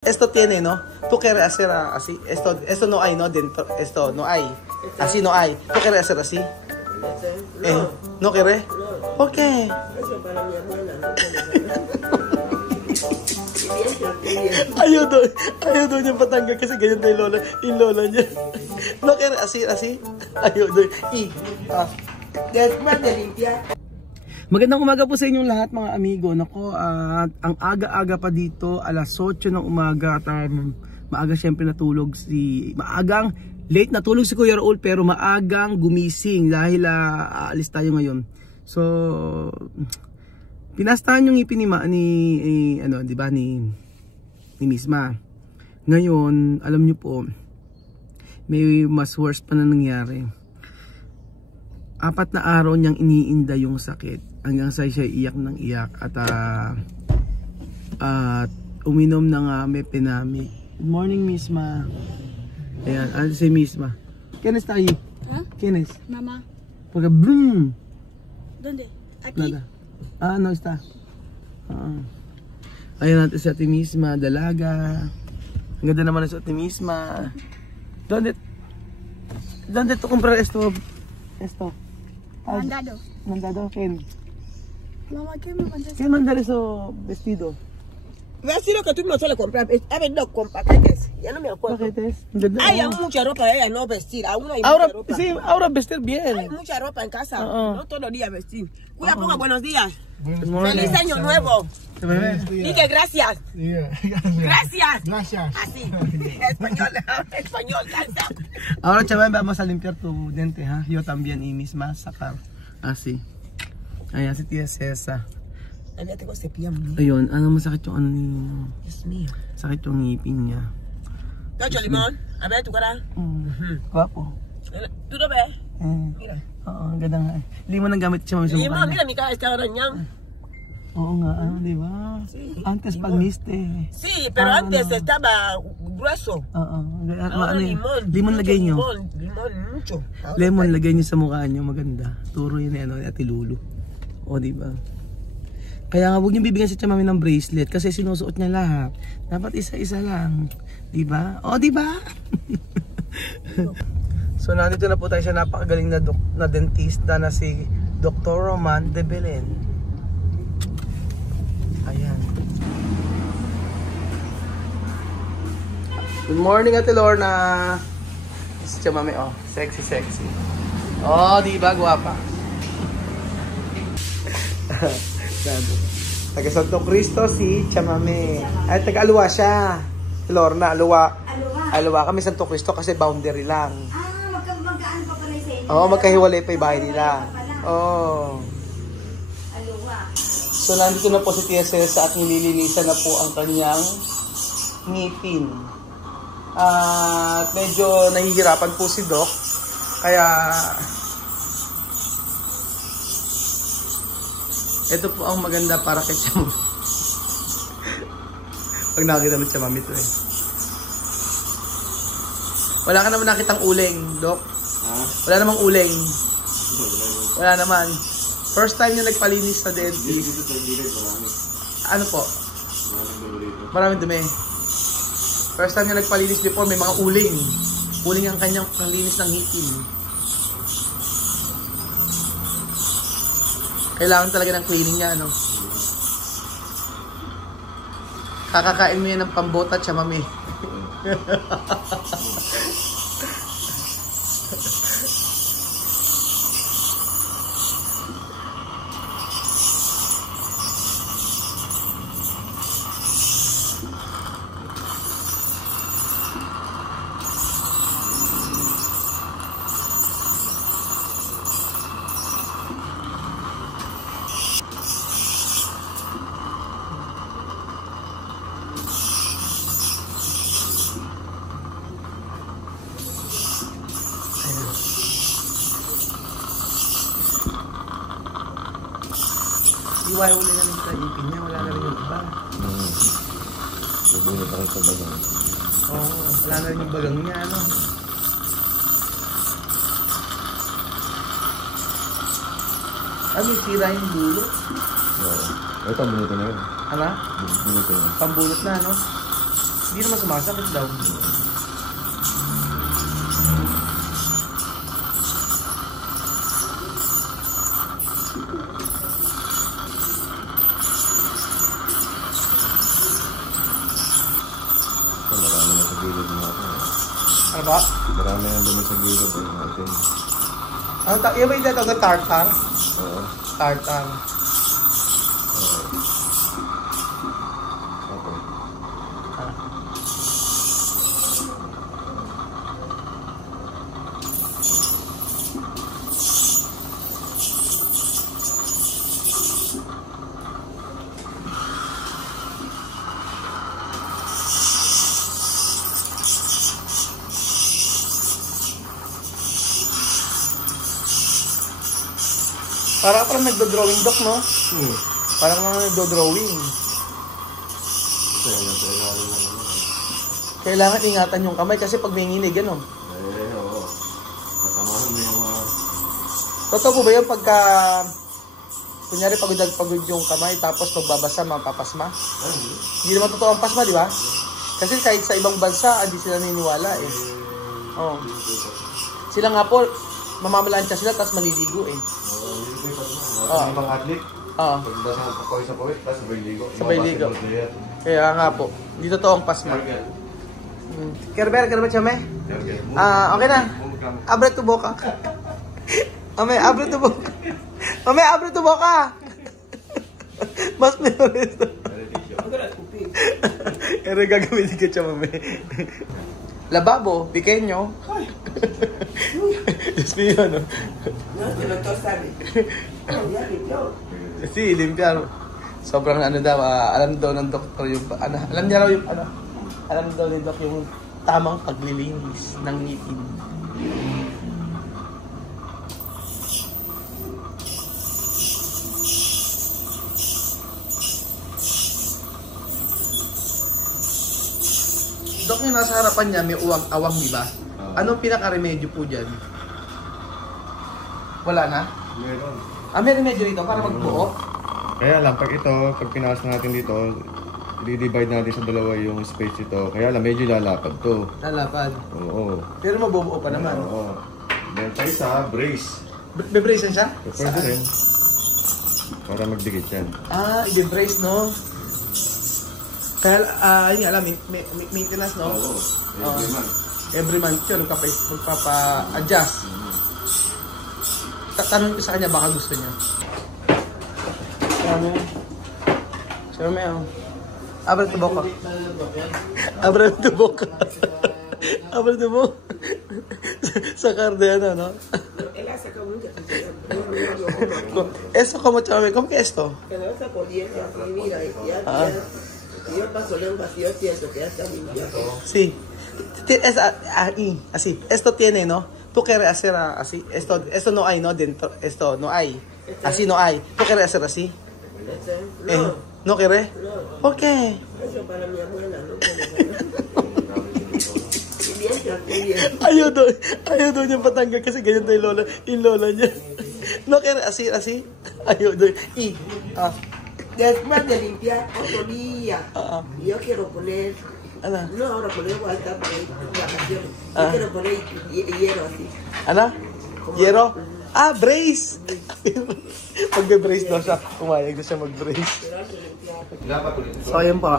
Esto tiene, ¿no? Tú quieres hacer así. Esto no hay, ¿no? Dentro, esto no hay. Así no hay. ¿Tú quieres hacer así? ¿No quieres? ¿Por qué? Eso para mi abuela. Ayaw daw niya patanggal kasi ganyan na yung lola niya. No quieres así? Ayaw daw. Después de limpiar. Magandang umaga po sa inyong lahat mga amigo. Nako, at ang aga-aga pa dito, alas 8 ng umaga at maaga syempre natulog maagang late natulog si Kuya Raul pero maagang gumising dahil aalis tayo ngayon. So pinastahan yung ngipin ni di ba ni Misma. Ngayon, alam niyo po, may mas worse pa na nangyari. 4 na araw niyang iniinda yung sakit hanggang sa siya iyak ng iyak at uminom ng Mepinamic. Good morning, Misma. Ayan, ano si Misma? ¿Quién está ahí? ¿Ah? ¿Quién es? Mamá. Porque brum. ¿Dónde? Aquí. Nada. No está. Ayan natin si Ate Misma, dalaga. Ang ganda naman sa Ate Misma. ¿Dónde tú comprar esto? Mandado. Mandado, ¿quién? Mamá, ¿qué me mandaste? ¿Quién mandar eso vestido? Vestido que tú no sueles comprar. Ha venido con paquetes. Ya no me acuerdo. ¿Paquetes? Hay mucha ropa de ella no vestir. Aún hay mucha ropa. Sí, ahora vestir bien. Hay mucha ropa en casa. No todos los días vestir. Cuida, ponga buenos días. Morning. Feliz año nuevo. Dije gracias. Gracias. Así. Español, danza. Ahora, chaval, vamos a limpiar tu diente, ¿ha? Yo también, y Misma sacar. Así. Ayan, si Tia Cesa. Ano natin ko cepillan mo? Ayun, masakit yung Dios mío. sakit yung ngipin niya. Tacho limón. A ver tu cara. Guwapo. ¿Tú lo ves? Mira. Oo, ganda nga. Limon ang gamit siya mami sa mukha Limón, niya. mira mi cara está arañando. Oo nga, di ba? Sí, Antes limón. palmiste. Sí, pero antes estaba grueso. Oo. Ahora limón. Limon lagay nyo. Limón, mucho. Ahora Lemon lagay niyo sa mukha niyo, maganda. Turo yun ni Ate Lulu. O, di ba? Kaya nga, huwag niyo bibigyan si Chamami ng bracelet kasi sinusuot niya lahat. Dapat isa-isa lang. Di ba? O, di ba? So, nandito na po tayo sa napakagaling na dentista na si Dr. Roman de Belen. Ayan. Good morning, Ate Lorna. Si Chamami, oh. Sexy. Oh, di ba? Guwapa. Taga Santo Cristo si Chamami. Ay, taga Alua siya. Lorna, Alua. Alua kami Santo Cristo kasi boundary lang. Magkaan pa pala sa inyo. Oo, magkahiwalay pa yung bahay nila. Oo. Alua. So, nandito na po si Tia Cesa at nililinisan na po ang kanyang ngipin. At medyo nahihirapan po si Doc. Kaya ito po ang maganda para kay Chamami. Pag nakakita ng Chamami ito eh. Wala ka naman nakitang uling, Doc? Wala namang uling. Wala naman. First time niya nagpalinis sa dentist. Ano po? Maraming dumi. First time niya nagpalinis before, may mga uling. Uling ang kanyang panglinis ng ngipin. Kailangan talaga ng cleaning niya, no? Kakakain mo yan ng pambota, Chamami. Iway uli na rin sa ipin niya, wala na rin yung iba. Bubunit ako sa bagang. Oo, wala na rin yung bagang niya, ano. May tira yung dulo. Oo. Ay, pambunot na yun. Ano? Pambunot na yun. Pambulot na, no? Hindi naman sumasakit daw. Marami na sa gilid natin. Ano ba? Marami na dumi sa gilid natin. Yung ba yung tatawag na tartar? Oo. Tartar. Okay. Parang nagdo-drawing, Doc, no? Parang nagdo-drawing. Kailangan ingatan yung kamay kasi pag may nginig, ano? Oo. Natamahan mo yung mga... Totoo po ba yun pagka... Kunyari pagod yung kamay tapos pagbabasa mapapasma? Hindi naman totoo ang pasma, di ba? Kasi kahit sa ibang bansa, hindi sila naniniwala eh. Oo. Sila nga po, mamamalansya sila tapos maliligo eh. Ang ibang athlete, Oo. pagbasa ng pawis sa pawis, tapos sabay ligo. Sabay ligo. Kaya nga po, hindi totoo ang pasma. Kerber, chame? Okay na. Abre tu boka. Ame, abre tu boka. Ame, abre tu boka. Mas meron ito. Kaya gagawin ka siya, mame. Lababo, pequeño. Diyos mo yun, no? Si, limpiar. Sobrang ano daw, alam daw ng doktor yung, alam niya raw yung, alam daw ni Doc yung tamang paglilinis ng ngipin. Doc, yung nasa harapan niya, may awang, di ba? Anong pinaka-remedyo po dyan? Wala na? Meron. May remedyo dito para magbuo? Kaya lang, pag pinasok natin dito, i-divide natin sa dalawa yung space ito. Kaya lang, medyo lalapad to. Lalapad. Oo. Pero mabubuo pa naman. Oo. Then, pa isa, brace. May brace yan siya? Pwede rin. Para magdikit yan. I-brace, no? Kaya, yun alam, maintenance, no? Oo. Every month. Every month yun, magpapa-adjust. Tatanong ko sa kanya, baka gusto niya. Siyempre, abre tu boca. Abre tu boca. Abre tu boca. Sa cardiano, ¿no? Eso como chame, ¿cómo que esto? Que no vas a poner así, mira, yo paso lengua así, yo siento que ya está limpiado. Sí. Es ahí, así. Esto tiene, ¿no? Tú quieres hacer así. Esto no hay, ¿no? Dentro. Esto no hay. Así no hay. ¿Tú quieres hacer así? No. ¿No quieres? No. ¿Por qué? Eso para mi abuela, no Ayaw daw niyang patanggal kasi ganyan tayo yung lola niya. No quieres así. Ayaw daw. Después de limpiar otro día, yo quiero poner, Ano? no ahora poner guanta para ir de vacaciones, yo quiero poner hielo así. Ano? Yero? Brace! Mag-brace daw siya. Pumayag na siya mag-brace. So, ayun po.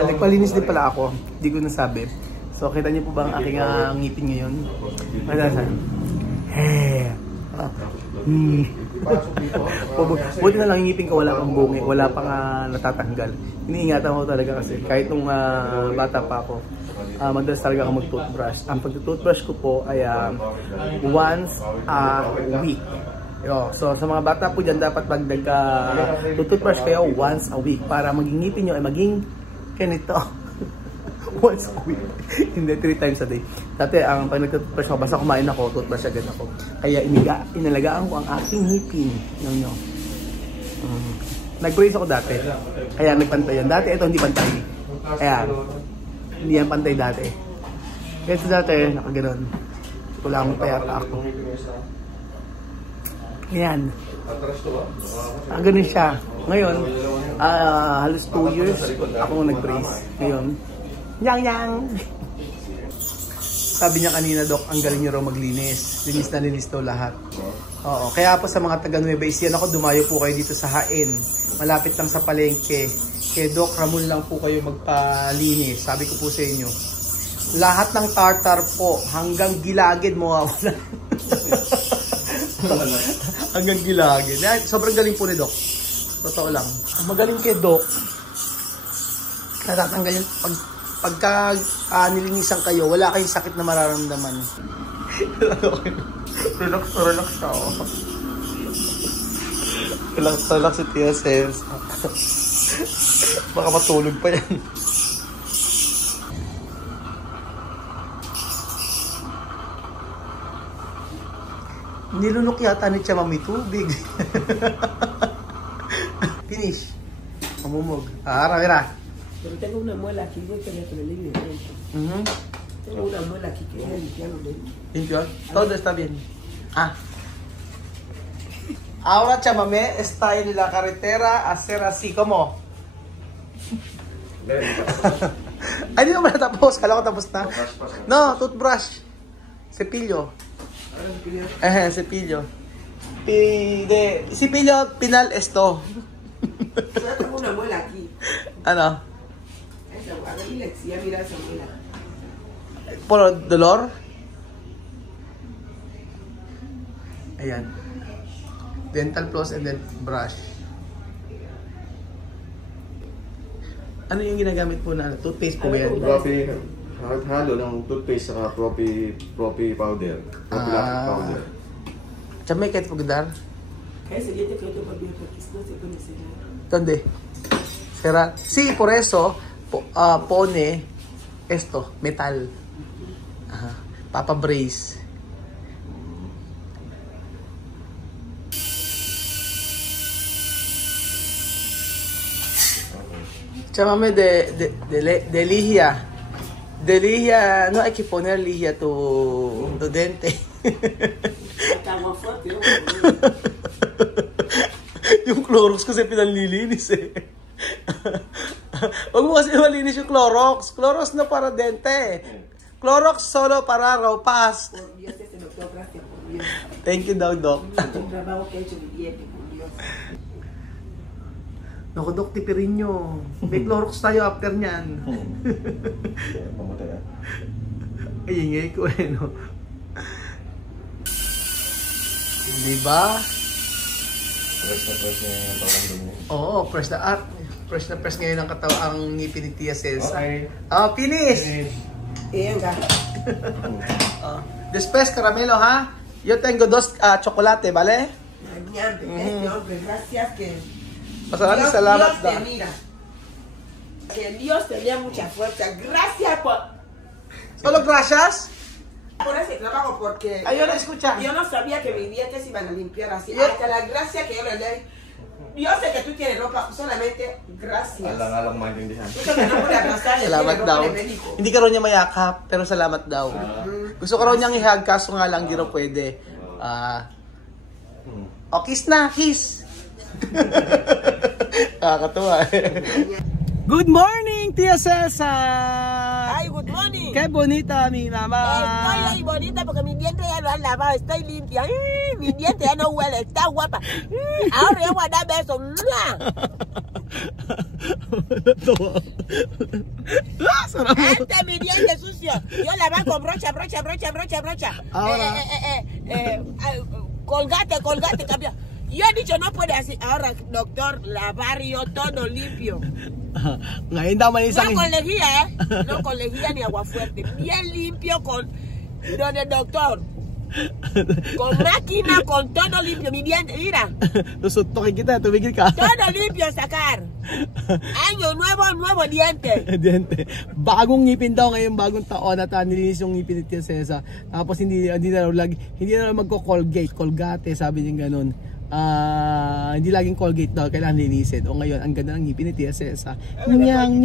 Nagpalinis din pala ako. Hindi ko nasabi. So, kita niyo po ba ang aking ngipin ngayon? Buti na lang yung ngipin ko, wala pang bungi, wala pang natatanggal. Iniingatan ko talaga kasi kahit nung bata pa ako, madalas talaga ako mag-toothbrush. Ang pag-toothbrush ko po ay once a week. So sa mga bata po dyan, dapat pag nag-toothbrush kayo once a week para maging ngipin nyo ay maging ganito. Once a week. Hindi, 3 times a day. Dati, pag nag-toothbrush ako, basta kumain ako, toothbrush agad ako. Kaya inalagaan ko ang aking ngipin. Nyo. Nag-brace ako dati. Kaya nagpantay yan. Dati, ito hindi pantay. Kaya, hindi yan pantay dati. Kaya dati, nakaganon. Wala akong payata ako. Ayan. Ganun siya. Ngayon, halos 2 years ako nag-brace. Ngayon, Yang. Sabi niya kanina, Dok, ang galing niyo raw maglinis. Linis na linis daw lahat. Oo. Kaya po sa mga taga Nueva Ecija, ako, dumayo po kayo dito sa Hain. Malapit lang sa palengke. Kay Doc Ramon lang po kayo magpalinis. Sabi ko po sa inyo. Lahat ng tartar po, hanggang gilagid mo wala. Hanggang gilagid. Sobrang galing po ni Doc. Totoo lang. Ang magaling kay Doc, natatanggal yung pagka nilinisan kayo, wala kayong sakit na mararamdaman. Relax ako. Relax si Tia Sels. Baka matulog pa yan. Nilunok yata ni Tia Mami tubig. Finish. Mamumog. Mira. Pero tengo una muela aquí, voy a tener que venir dentro. Tengo una muela aquí que voy a limpiarlo dentro. ¿Limpio? Todo está bien. Ahora, chamame, está en la carretera a hacer así, como. Ay, hindi naman natapos. Kala ko tapos na. No, toothbrush. Cepillo. Cepillo. Cepillo final esto. Yo tengo una muela aquí. Ano? Esa, a ver, Lexia, mira esa muela. Por dolor? Ayan. Dental floss and then brush. Ano yung ginagamit po na toothpaste po ba yan? Propi, halo ng toothpaste saka propi powder. Prophylactic powder. Chamay kahit pagdar? Ese diente que yo tengo abierto aquí, no se puede cerrar. ¿Dónde? Será. Sí, por eso pone esto, metal. Ajá. Papa brace. Llámame de lija. De lija, no hay que poner lija tu dente. Agua fuerte, Yung Clorox kasi pinanlilinis eh. Huwag mo kasi malinis yung Clorox. Clorox na para dente. Clorox solo para raw past. Por Dios, ese doctor, gracias por Dios. Thank you daw, Doc. Un trabajo que ha hecho mi diente, por Dios. Naku, Doc, tipirin nyo. May Clorox tayo after nyan. Pamatay Ay, ingay ko eh, no? Diba? Press na yung tawang dumi. Oo, press na press ngayon ang katawa ang ngipin ni Tia Cels. Okay. Finish! Venga. Después, caramelo, ha? Yo tengo 2 chocolate, ¿vale? Mañana, este hombre, gracias que... Masaraming salamat Dios te daw. mira. Que Dios te dé mucha fuerza. Gracias por Solo gracias? ese trabajo porque Ay, yo no escucha. yo no sabía que mis dientes iban a limpiar así. Yo- Hasta la gracia que yo le doy. Yo sé que tú tienes ropa, solamente gracias. Alang-alang maintindihan. Gusto que no puede abrazar, le Salamat tiene daw. ropa de médico. Hindi ka raw niya mayakap, pero salamat daw. Gusto ko raw niyang ihag, kaso nga lang, hindi raw pwede. Kiss na, kiss! Nakakatuwa eh. Good morning, Tia Celsa! Ay, good morning. Qué bonita mi mamá. Estoy ahí bonita porque mis dientes ya lo han lavado, estoy limpia. Mi diente ya no huele, está guapa. Ahora yo voy a dar besos. Sarap. Este mi diente sucio. Yo lavar con brocha. Ahora. Colgate, cambia. Yo he dicho no puede así. Ahora, doctor, lavar yo todo limpio. Ngayon daw may isang... No con lejía, no con lejía ni agua fuerte. Bien limpio con donde doctor. Con máquina, con todo limpio. Mi diente, mira. Lusutokin kita, tumigil ka. Todo limpio sacar. Año nuevo diente. Diente. Bagong ngipin daw ngayon, bagong taon at nilinis yung ngipin ni Tia Cesa. Tapos hindi na raw magko-colgate, sabi niya ganun. Hindi laging Colgate daw, kailangan linisin. O ngayon, ang ganda ng ngipin ni Tia Cesa. Nyang.